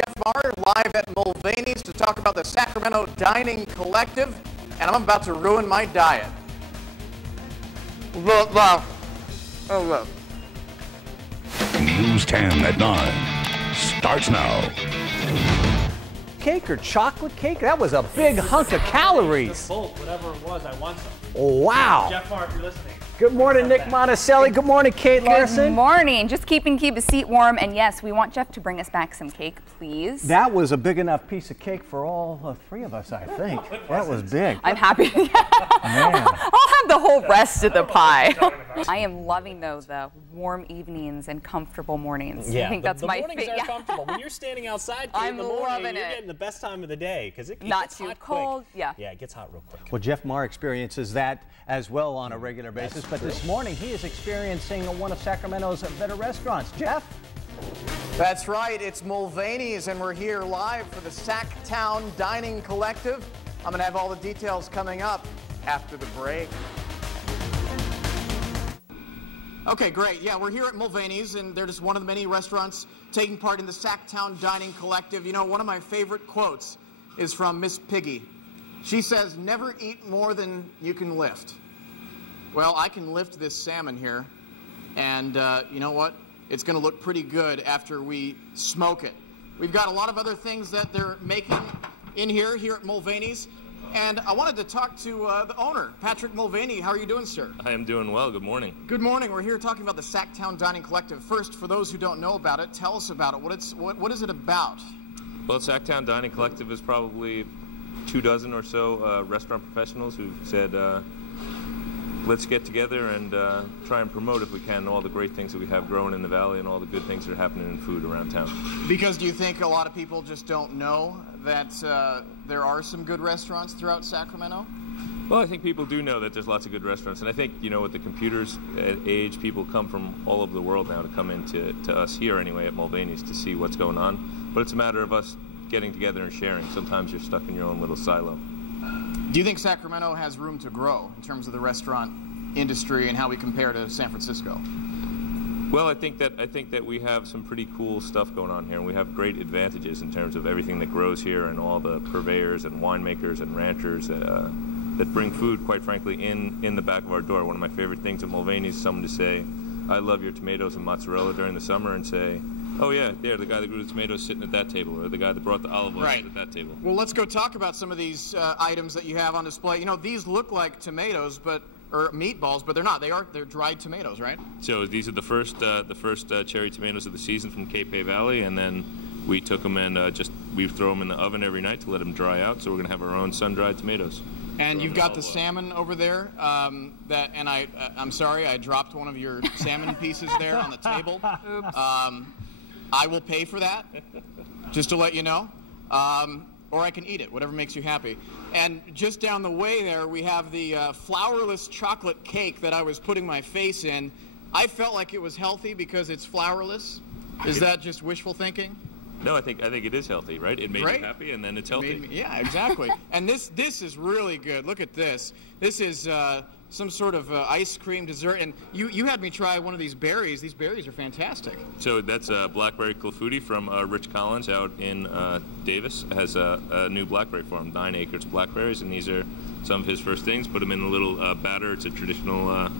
Jeff Maher, live at Mulvaney's to talk about the Sacramento Dining Collective, and I'm about to ruin my diet. News 10 at 9 starts now. Cake or chocolate cake? That was a big hunk of calories. Both, whatever it was, I want some. Oh, wow. Jeff Maher, if you're listening. Good morning, Nick Monticelli. Good morning, Kate Larson. Good morning. Just keep a seat warm. And yes, we want Jeff to bring us back some cake, please. That was a big enough piece of cake for all three of us, I think. That was big. I'm happy. Man. I'll have the whole rest of the pie. I am loving, though, the warm evenings and comfortable mornings. Yeah, I think that's my mornings are comfortable. When you're standing outside in the morning, you're getting the best time of the day because it not gets too hot cold. Quick. Yeah. Yeah, it gets hot real quick. Well, Jeff Maher experiences that as well on a regular basis, but this morning he is experiencing one of Sacramento's better restaurants. Jeff? That's right, it's Mulvaney's, and we're here live for the SacTown Dining Collective. I'm going to have all the details coming up after the break. Okay, great. Yeah, we're here at Mulvaney's, and they're just one of the many restaurants taking part in the SacTown Dining Collective. You know, one of my favorite quotes is from Miss Piggy. She says, "Never eat more than you can lift." Well, I can lift this salmon here, and you know what? It's going to look pretty good after we smoke it. We've got a lot of other things that they're making in here at Mulvaney's, and I wanted to talk to the owner, Patrick Mulvaney. How are you doing, sir? I am doing well. Good morning. Good morning. We're here talking about the SacTown Dining Collective. First, for those who don't know about it, tell us about it. What is it about? Well, SacTown Dining Collective is probably 24 or so restaurant professionals who said, let's get together and try and promote, if we can, all the great things that we have growing in the valley and all the good things that are happening in food around town. Because do you think a lot of people just don't know that there are some good restaurants throughout Sacramento? Well, I think people do know that there's lots of good restaurants, and I think, you know, with the computers age, people come from all over the world now to come into us here anyway at Mulvaney's to see what's going on. But it's a matter of us getting together and sharing. Sometimes you're stuck in your own little silo. Do you think Sacramento has room to grow in terms of the restaurant industry and how we compare to San Francisco? Well, I think that we have some pretty cool stuff going on here, and we have great advantages in terms of everything that grows here and all the purveyors and winemakers and ranchers that bring food, quite frankly, in the back of our door. One of my favorite things at Mulvaney's is someone to say, "I love your tomatoes and mozzarella" during the summer, and say, "Oh yeah, there, the guy that grew the tomatoes sitting at that table," or the guy that brought the olive oil at that table. Well, let's go talk about some of these items that you have on display. You know, these look like tomatoes, or meatballs, but they're not. They're dried tomatoes, right? So these are the first cherry tomatoes of the season from Cape Hay Valley, and then we took them and we throw them in the oven every night to let them dry out. So we're gonna have our own sun-dried tomatoes. And you've got the salmon over there. I'm sorry, I dropped one of your salmon pieces there on the table. Oops. I will pay for that, just to let you know. Or I can eat it, whatever makes you happy. And just down the way there, we have the flourless chocolate cake that I was putting my face in. I felt like it was healthy because it's flourless. Is that just wishful thinking? No, I think it is healthy, right? It made you happy, and then it's healthy. Yeah, exactly. And this is really good. Look at this. This is some sort of ice cream dessert. And you had me try one of these berries. These berries are fantastic. So that's blackberry clafouti from Rich Collins out in Davis. Has a new blackberry farm, 9 acres of blackberries, and these are some of his first things. Put them in a little batter. It's a traditional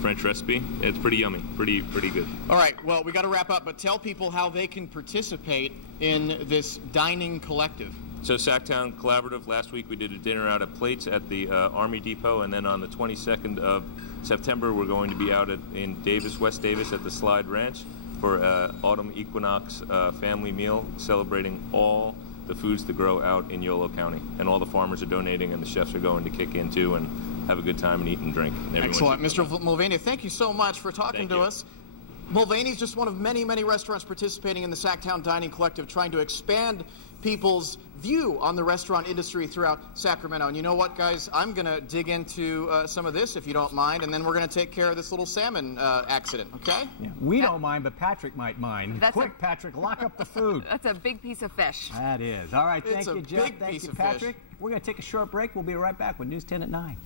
French recipe. It's pretty yummy, pretty good. All right, well, we got to wrap up, but tell people how they can participate in this dining collective. So SacTown Collaborative, last week we did a dinner out at Plates at the Army Depot, and then on the 22nd of September we're going to be out in Davis, West Davis at the Slide Ranch for Autumn Equinox family meal, celebrating all the foods that grow out in Yolo County. And all the farmers are donating, and the chefs are going to kick in too and have a good time and eat and drink. And excellent. Mr. Mulvaney, thank you so much for talking to us. Mulvaney's just one of many, many restaurants participating in the SacTown Dining Collective, trying to expand people's view on the restaurant industry throughout Sacramento. And you know what, guys? I'm going to dig into some of this, if you don't mind, and then we're going to take care of this little salmon accident, okay? Yeah, we don't mind, but Patrick might mind. Quick, Patrick, lock up the food. That's a big piece of fish. That is. All right, thank you, Jeff. Thank you, Patrick. We're going to take a short break. We'll be right back with News 10 at 9.